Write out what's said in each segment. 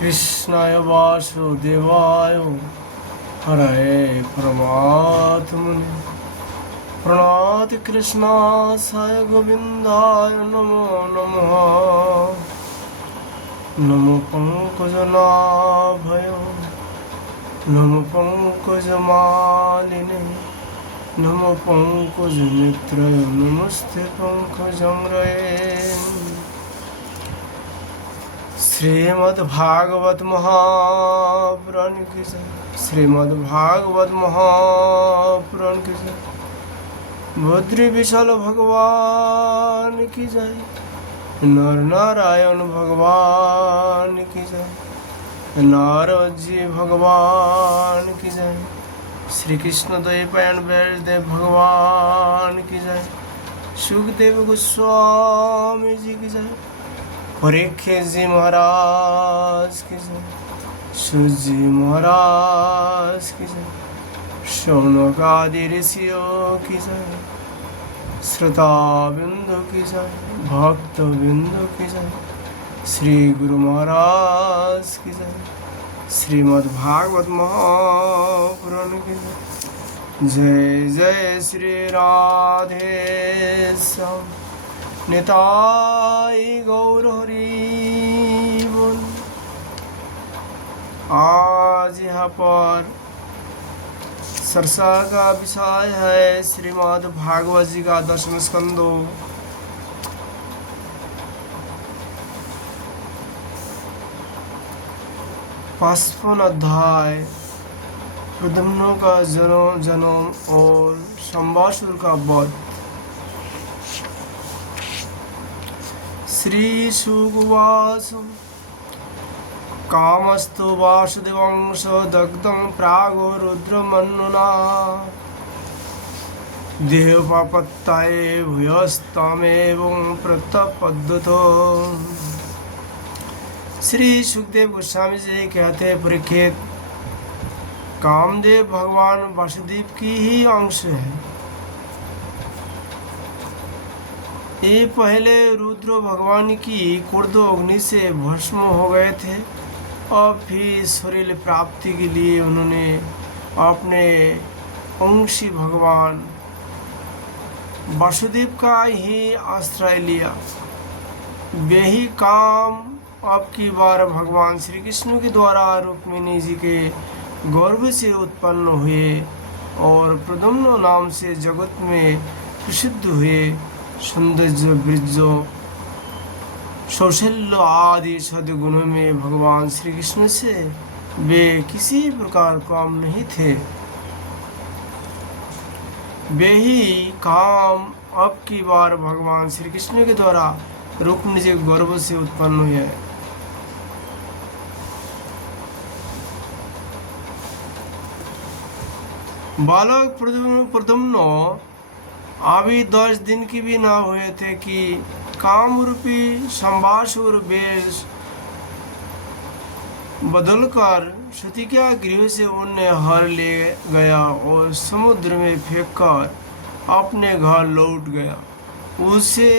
कृष्णाय वासुदेवाय हरये परमात्मने प्रणत कृष्णाय गोविंदाय नमो नमः। नमो पंकजनाभय नमो पंकजमालिने नमो पंकजमित्राय नमस्ते पंकजंग्रये। श्रीमद्भागवत महापुराण की जय। श्रीमद्भागवत महापुराण की जय। बद्री विशाल भगवान की जय। नर नारायण भगवान की जय। नारद जी भगवान की जय। श्री कृष्ण द्वैपायन व्यासदेव भगवान की जय। सुखदेव गोस्वामी जी की जय। परीक्षित जी महाराज की जय। सूत जी महाराज की जय। शौनक आदि ऋषियों की जय। श्रोता बिंदु की जय। भक्त बिंदु की जय। श्री गुरु महाराज की जय। श्रीमद्भागवत महापुराण की जय। जय जय श्री राधे श्याम निताई गौर हरि बोल। आज यहाँ पर चर्चा का विषय है श्रीमद् भागवत जी का 10वां स्कंदो। पचपन अध्याय प्रद्युम्न का जन्म और संवासुर का वध। श्री शुकवाच कामस्तु वासुदेवंश दग्धं प्रागो रुद्रमन्नुना देवपापत्ताये भूयस्तमेवं प्रतपद्युतो। श्री सुखदेव गोस्वामी जी कहते हैं, परीक्षित, कामदेव भगवान वासुदेव की ही अंश है। ये पहले रुद्र भगवान की कुर्द अग्नि से भस्म हो गए थे और फिर शरीर प्राप्ति के लिए उन्होंने अपने अंशी भगवान वासुदेव का ही आश्रय लिया। वे ही काम अब की बार भगवान श्री कृष्ण के द्वारा रुक्मिणी जी के गर्भ से उत्पन्न हुए और प्रद्युम्न नाम से जगत में प्रसिद्ध हुए। सौंदर्य वृद्ध कौशल्य आदि सद्गुणों में भगवान श्री कृष्ण से वे किसी प्रकार कम नहीं थे। वे ही काम अब की बार भगवान श्री कृष्ण के द्वारा रुक्मिणी जी गर्भ से उत्पन्न हुए। बालक प्रद्युम्न अभी 10 दिन की भी ना हुए थे कि काम रूपी संवासुर वेश बदलकर सतिका गृह से उन्हें हर ले गया और समुद्र में फेंककर अपने घर लौट गया। उसे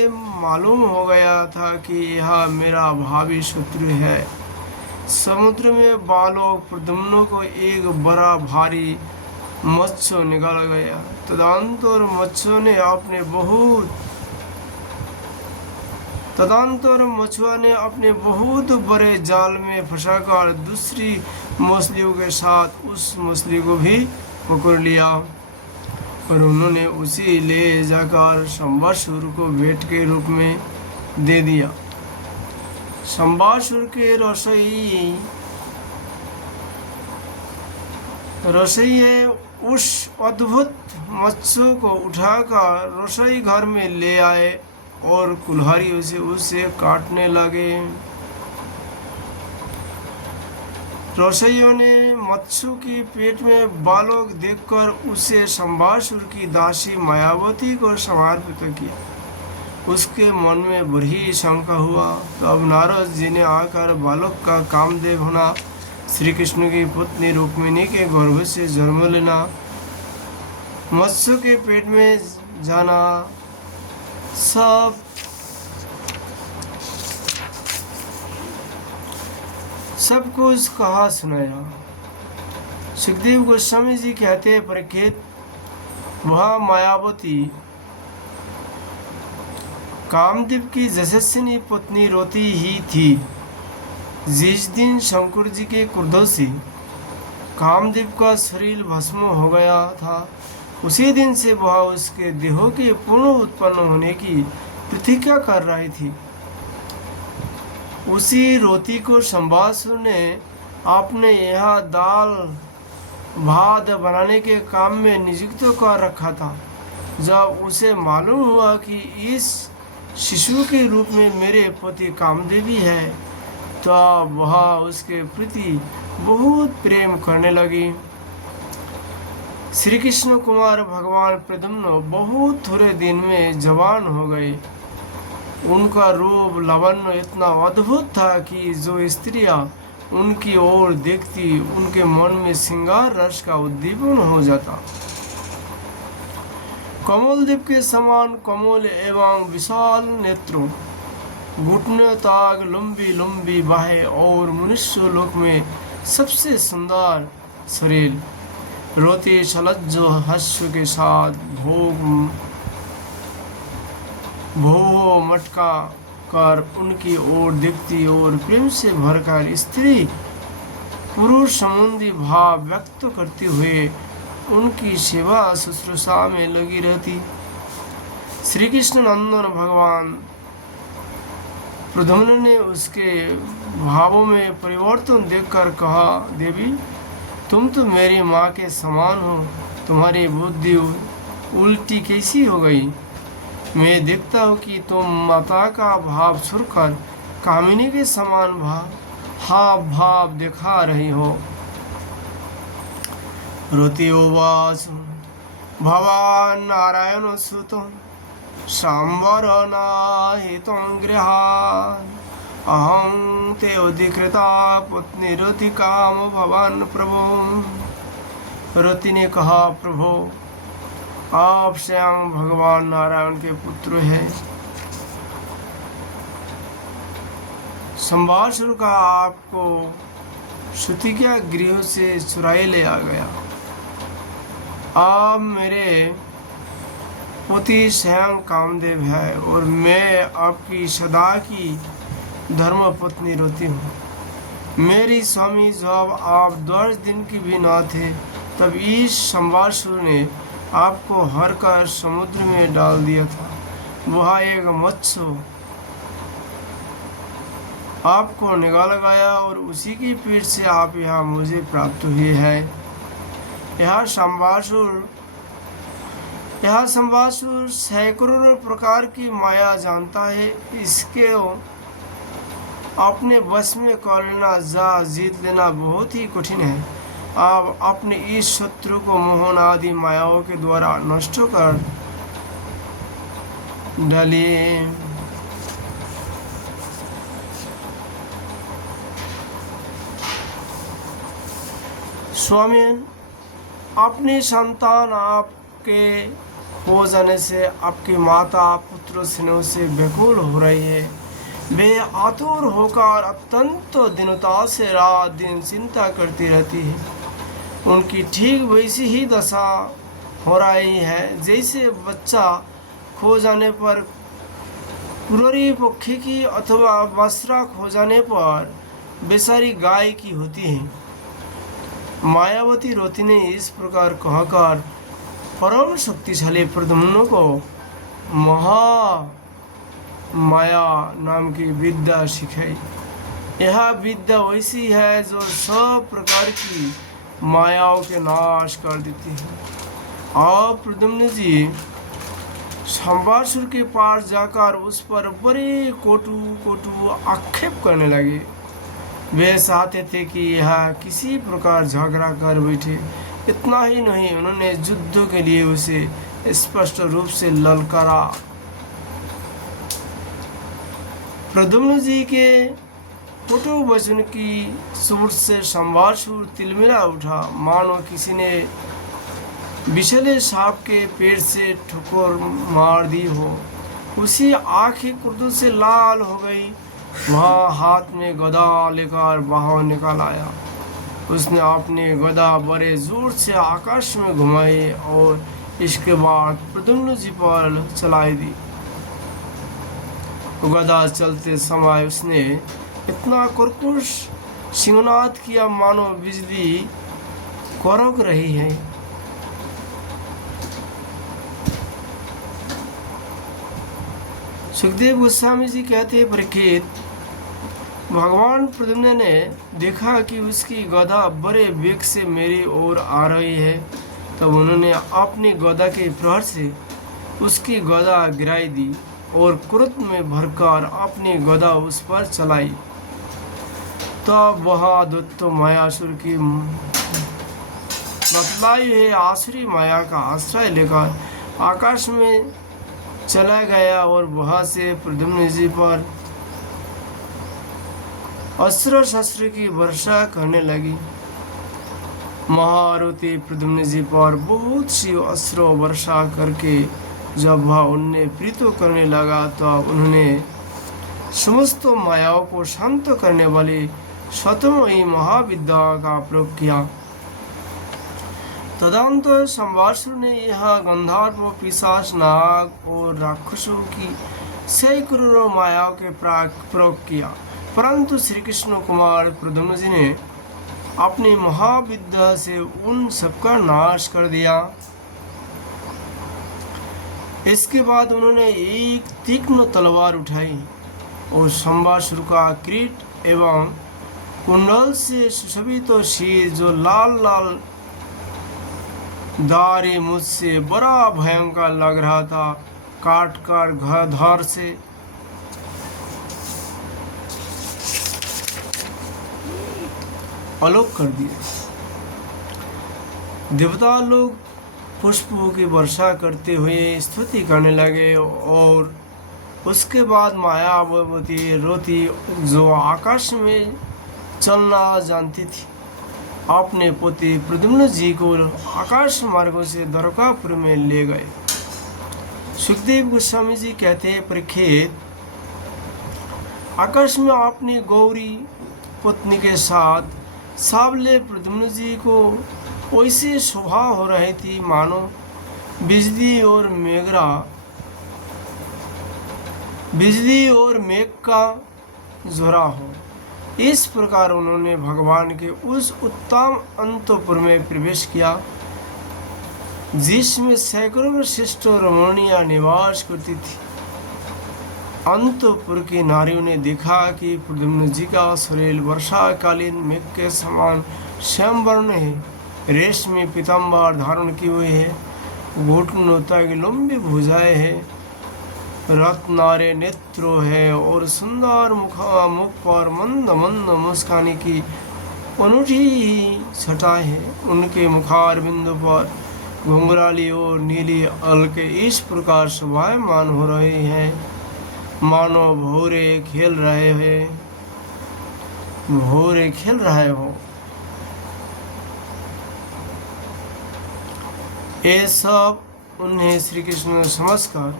मालूम हो गया था कि यह मेरा भावी शत्रु है। समुद्र में बालक प्रद्युम्न को एक बड़ा भारी मत्स्य निकल गया। तदंतर मत्स्य ने अपने बहुत बड़े जाल में फंसाकर दूसरी मछलियों के साथ उस मछली को भी पकड़ लिया और उन्होंने उसे ले जाकर संवासुर को भेंट के रूप में दे दिया। संवासुर के रसोइये उस अद्भुत मत्स्य को उठाकर रसोई घर में ले आए और कुल्हाड़ियों से उसे काटने लगे। रसोइयों ने मत्स्य के पेट में बालक देखकर उसे संवासुर की दासी मायावती को समर्पित किया। उसके मन में बड़ी शंका हुआ। तब नारद जी ने आकर बालक का कामदेव होना, श्री कृष्ण की पत्नी रुक्मिणी के गर्भ से जन्म लेना, मत्स्य के पेट में जाना, सब सब कुछ कहा सुनाया। सुखदेव गोस्वामी जी कहते हैं, परीक्षित, वह मायावती कामदेव की यशस्विनी पत्नी रोती ही थी। जिस दिन शंकर जी के क्रोध से कामदेव का शरीर भस्म हो गया था, उसी दिन से वह उसके देहों के पूर्ण उत्पन्न होने की प्रतीक्षा कर रही थी। उसी रोती को संबासुर ने आपने यहाँ दाल भात बनाने के काम में नियुक्त कर रखा था। जब उसे मालूम हुआ कि इस शिशु के रूप में मेरे पति कामदेवी है, तो वह उसके प्रति बहुत प्रेम करने लगी। श्री कृष्ण कुमार भगवान प्रद्युम्न बहुत थोड़े दिन में जवान हो गए। उनका रूप लावण्य इतना अद्भुत था कि जो स्त्रियां उनकी ओर देखती, उनके मन में श्रृंगार रस का उद्दीपन हो जाता। कमलदेव के समान कोमल एवं विशाल नेत्रों, घुटने तक लंबी लंबी बाहें और मनुष्य लोक में सबसे सुंदर शरीर, रोती सलज्ज हास्य के साथ भो मटका कर उनकी ओर देखती और प्रेम से भरकर स्त्री पुरुष संबंधी भाव व्यक्त करते हुए उनकी सेवा शुश्रूषा में लगी रहती। श्री कृष्ण नंदन भगवान प्रद्युम्न ने उसके भावों में परिवर्तन देखकर कहा, देवी, तुम तो मेरी माँ के समान हो, तुम्हारी बुद्धि उल्टी कैसी हो गई? मैं देखता हूँ कि तुम माता का भाव छोड़कर कामिनी के समान हाव भाव दिखा रही हो। रोति उवाच, भवान् नारायण सुतं सांबर नाहितं गृहात् अहं ते अधिकृता पत्नी रोति काम भवान् प्रभो। रोति ने कहा, प्रभो, आप स्वयं भगवान नारायण के पुत्र हैं। संबासुर का आपको सुतिका गृह से चुराए ले आ गया। आप मेरे पति स्वयं कामदेव है और मैं आपकी सदा की धर्म पत्नी रोती हूँ। मेरी स्वामी, जब आप 10 दिन की भी न थे, तब इस संबासुर ने आपको हर कर समुद्र में डाल दिया था। वह एक मत्स्य आपको निकाल गया और उसी की पीठ से आप यहाँ मुझे प्राप्त हुए हैं। यह संबासुर सैकड़ों प्रकार की माया जानता है। इसके अपने बस में कर लेना, जीत लेना बहुत ही कठिन है। आप अपने इस शत्रु को मोहन आदि मायाओं के द्वारा नष्ट कर डालिए। स्वामी, अपनी संतान आपके हो जाने से आपकी माता पुत्र स्नेह से व्याकुल हो रही है। वे आतुर होकर अत्यंत दीनता से रात दिन चिंता करती रहती है। उनकी ठीक वैसी ही दशा हो रही है जैसे बच्चा खो जाने पर कुररी पक्षी की अथवा बसरा खो जाने पर बेचारी गाय की होती है। मायावती रोती ने इस प्रकार कहकर परम शक्तिशाली प्रद्युम्न को माया नाम की विद्या सिखाई। यह विद्या वैसी है जो सब प्रकार की मायाओं के नाश कर देती है। और प्रद्युम्न जी संबासुर के पास जाकर उस पर बड़े कोटू आक्षेप करने लगे। वे चाहते थे कि यह किसी प्रकार झगड़ा कर बैठे। इतना ही नहीं, उन्होंने युद्ध के लिए उसे स्पष्ट रूप से ललकारा। प्रद्युम्न जी के कोटू वचन की चोट से संबासुर तिलमिला उठा, मानो किसी ने विषैले सांप के पेट से ठोकर मार दी हो। उसी आंखें क्रोध से लाल हो गई वह हाथ में गदा लेकर बाहर निकल आया। उसने अपने गदा बड़े जोर से आकाश में घुमाई और इसके बाद प्रद्युम्न जी पर चलाई दी। गदा चलते समय उसने इतना कर्कश सिंहनाद किया मानो बिजली कड़क रही है। सुखदेव गोस्वामी जी कहते हैं, परीक्षित, भगवान प्रद्युम्न ने देखा कि उसकी गदा बड़े वेग से मेरी ओर आ रही है। तब उन्होंने अपनी गदा के प्रहार से उसकी गदा गिराई दी और क्रोध में भरकर अपनी गदा उस पर चलाई। तब वह दैत्य मायासुर की बतलाई हुई आसुरी माया का आश्रय लेकर आकाश में चला गया और वहां से प्रद्युम्न जी पर अस्त्र शस्त्र की वर्षा करने लगी। महारथी प्रद्युम्न जी पर बहुत सी अस्त्र वर्षा करके जब वह उन्हें प्रीत करने लगा तब उन्होंने समस्त मायाओं को शांत करने वाली स्वतमयी महाविद्या का प्रयोग किया। तदंतर संवासुर ने यह गंधर्व, पिशाच, नाग और राक्षसों की सैकड़ों मायाओं के प्रयोग किया, परंतु श्री कृष्ण कुमार प्रद्युम्न जी ने अपनी महाविद्या से उन सबका नाश कर दिया। इसके बाद उन्होंने एक तीक्ष्ण तलवार उठाई और संवासुर का किरीट एवं कुंडल से सुशोभित तो शीर जो लाल लाल दाढ़ी मुझसे बड़ा भयंकर लग रहा था, काट कर धार से अलग कर दिया। देवता लोग पुष्पों की वर्षा करते हुए स्तुति करने लगे और उसके बाद मायावती रोती जो आकाश में चलना जानती थी अपने पोते प्रद्युम्न जी को आकाश मार्गों से द्वारकापुर में ले गए। सुखदेव गोस्वामी जी कहते हैं, परीक्षित, आकाश में अपनी गौरी पत्नी के साथ सावले प्रद्युम्न जी को वैसे शोभा हो रही थी मानो बिजली और मेघ का जोरा हो। इस प्रकार उन्होंने भगवान के उस उत्तम अंतपुर में प्रवेश किया जिसमें सैकड़ों श्रेष्ठ रमणियां निवास करती थी। अंतपुर की नारियों ने देखा कि प्रद्युम्न जी का शरीर वर्षाकालीन मेघ के समान श्याम वर्ण है, रेशमी पीताम्बर धारण की हुई है, घुटनों तक लंबी भुजाएं है, रत्नारे नेत्रों है और सुंदर मुख पर मंद मंद मुस्कानी की अनूठी ही छटाएं है। उनके मुखार बिंदु पर घुंघराली और नीली अलके इस प्रकार शोभायमान हो रहे हैं मानो भौरे खेल रहे हो। ये सब उन्हें श्री कृष्ण ने समझकर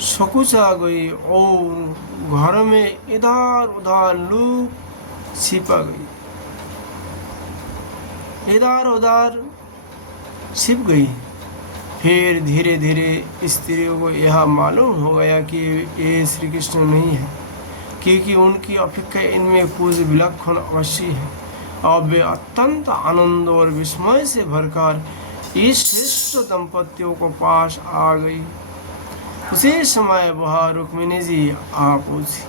सकुचा गई और घर में इधर उधर लुक छिपा गई, छिप गई। फिर धीरे धीरे स्त्रियों को यह मालूम हो गया कि ये श्री कृष्ण नहीं है, क्योंकि उनकी अपेक्षा इनमें कुछ विलक्षण अवश्य है। अब वे अत्यंत आनंद और विस्मय से भरकर इस श्रेष्ठ दंपतियों को पास आ गई। उसी समय वह रुक्मिणी जी आ पहुंची।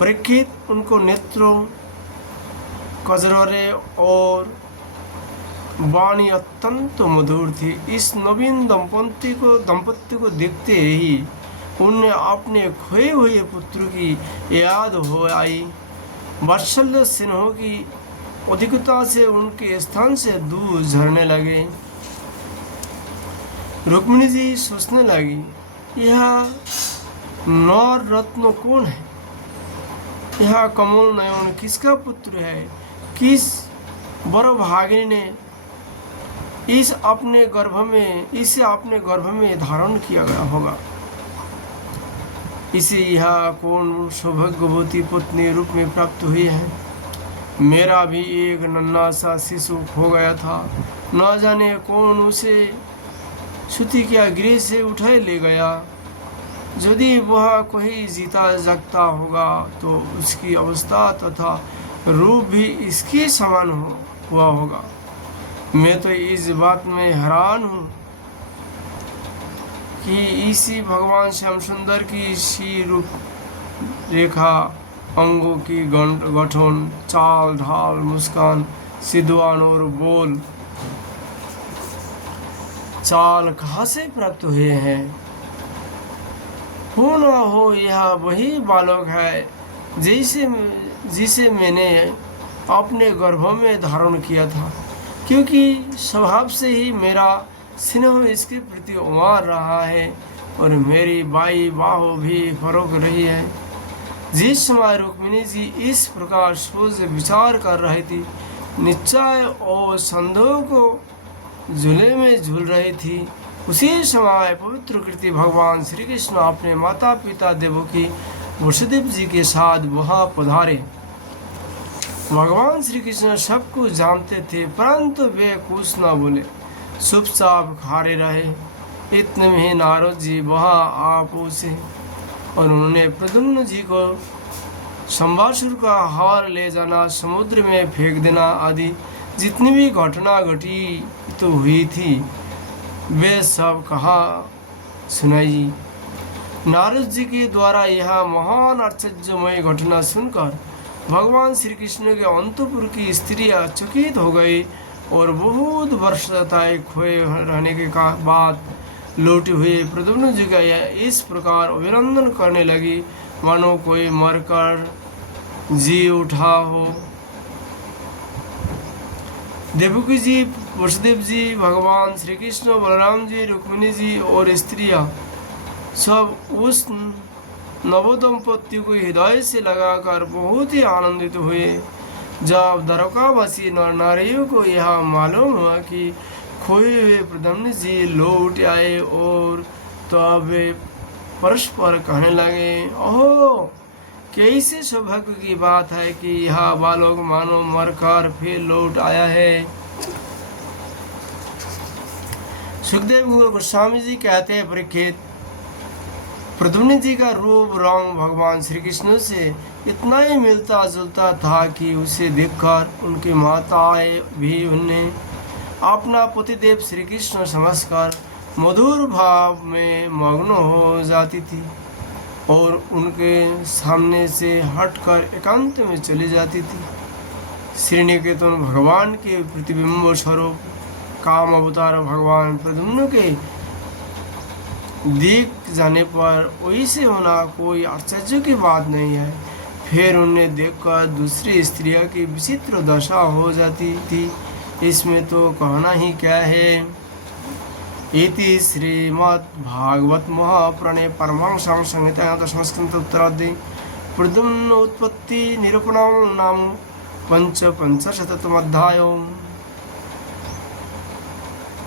परीक्षित, उनको नेत्रों, कजररे और वाणी अत्यंत मधुर थी। इस नवीन दंपत्ति को देखते ही उन्हें अपने खोए हुए पुत्र की याद हो आई। वात्सल्य सिन्हों की अधिकता से उनके स्थान से दूध झरने लगे। रुक्मिणी जी सोचने लगी, यह नर रत्न कौन है? यह कमल नयन किसका पुत्र है? किस वर भागिनी ने इसे अपने गर्भ में धारण किया गया होगा। इसे यह कौन सौभाग्यवती पत्नी रूप में प्राप्त हुई है। मेरा भी एक नन्हा सा शिशु खो गया था, न जाने कौन उसे सुतिका गृह से उठाए ले गया। यदि वह कोई जीता जागता होगा तो उसकी अवस्था तथा रूप भी इसके समान हुआ होगा। मैं तो इस बात में हैरान हूँ कि इसी भगवान श्याम सुंदर की सी रूप रेखा, अंगों की गठन, चाल ढाल, मुस्कान, सिद्धवान और बोल चाल कहाँ से प्राप्त हुए हैं। हो न हो यह वही बालक है जिसे मैंने अपने गर्भ में धारण किया था, क्योंकि स्वभाव से ही मेरा स्नेह इसके प्रति उमड़ रहा है और मेरी बाई बाह भी फरोक रही है। जिस समय रुक्मिणी जी इस प्रकार सोच विचार कर रही थी, निश्चय और संदेह को झूले में झूल रही थी, उसी समय पवित्र कृति भगवान श्री कृष्ण अपने माता पिता देवकी वसुदेव जी के साथ वहां पधारे। भगवान श्री कृष्ण सब कुछ जानते थे, परंतु वे कुछ न बोले, चुपचाप खड़े रहे। इतने में नारद जी वहां आ पहुंचे और उन्होंने प्रद्युम्न जी को संबासुर का हार ले जाना, समुद्र में फेंक देना आदि जितनी भी घटना घटी तो हुई थी, वे सब कहा सुनाई। नारद जी के द्वारा यह महान आश्चर्यमय घटना सुनकर भगवान श्री कृष्ण के अंतपुर की स्त्रियां चकित हो गई और बहुत वर्ष तक खोए रहने के बाद लौटे हुए प्रद्युम्न जी का इस प्रकार अभिनंदन करने लगी मानो कोई मरकर जी उठा हो। देवकी जी, वसुदेव जी, भगवान श्री कृष्ण, बलराम जी, रुक्मिणी जी और स्त्रियां सब उस नवोदंपति को हृदय से लगाकर बहुत ही आनंदित हुए। जब द्वारकावासी नर नारियों को यह मालूम हुआ कि खोए हुए प्रद्युम्न जी लौट आए और तब वे परस्पर कहने लगे, ओहो कैसे सौभाग्य की बात है कि यह बालक मानो मरकर फिर लौट आया है। सुखदेव गोस्वामी जी कहते हैं, परीक्षित, प्रद्युम्न जी का रूप रंग भगवान श्री कृष्ण से इतना ही मिलता जुलता था कि उसे देखकर उनकी माताएं भी उन्हें अपना पतिदेव श्री कृष्ण समझकर मधुर भाव में मग्न हो जाती थी और उनके सामने से हटकर एकांत में चली जाती थी। श्री निकेतन भगवान के प्रतिबिंब स्वरूप काम अवतार भगवान प्रद्युम्न के दिख जाने पर वैसे होना कोई आश्चर्य की बात नहीं है। फिर उन्हें देखकर दूसरी स्त्रियों की विचित्र दशा हो जाती थी, इसमें तो कहना ही क्या है। इति श्रीमद्भागवत महापुराणे परमहंस संहितायां दशमस्कन्ध उत्तरार्धे प्रद्युम्न उत्पत्ति निरूपणं नाम पंचशततम अध्याय।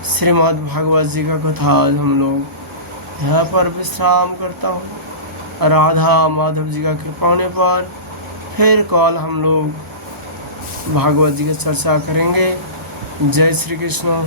श्रीमद्भागवत जी का कथा आज हम लोग यहाँ पर विश्राम करता हूँ। राधा माधव जी का कृपा होने पर फिर कल हम लोग भागवत जी की चर्चा करेंगे। जय श्री कृष्ण।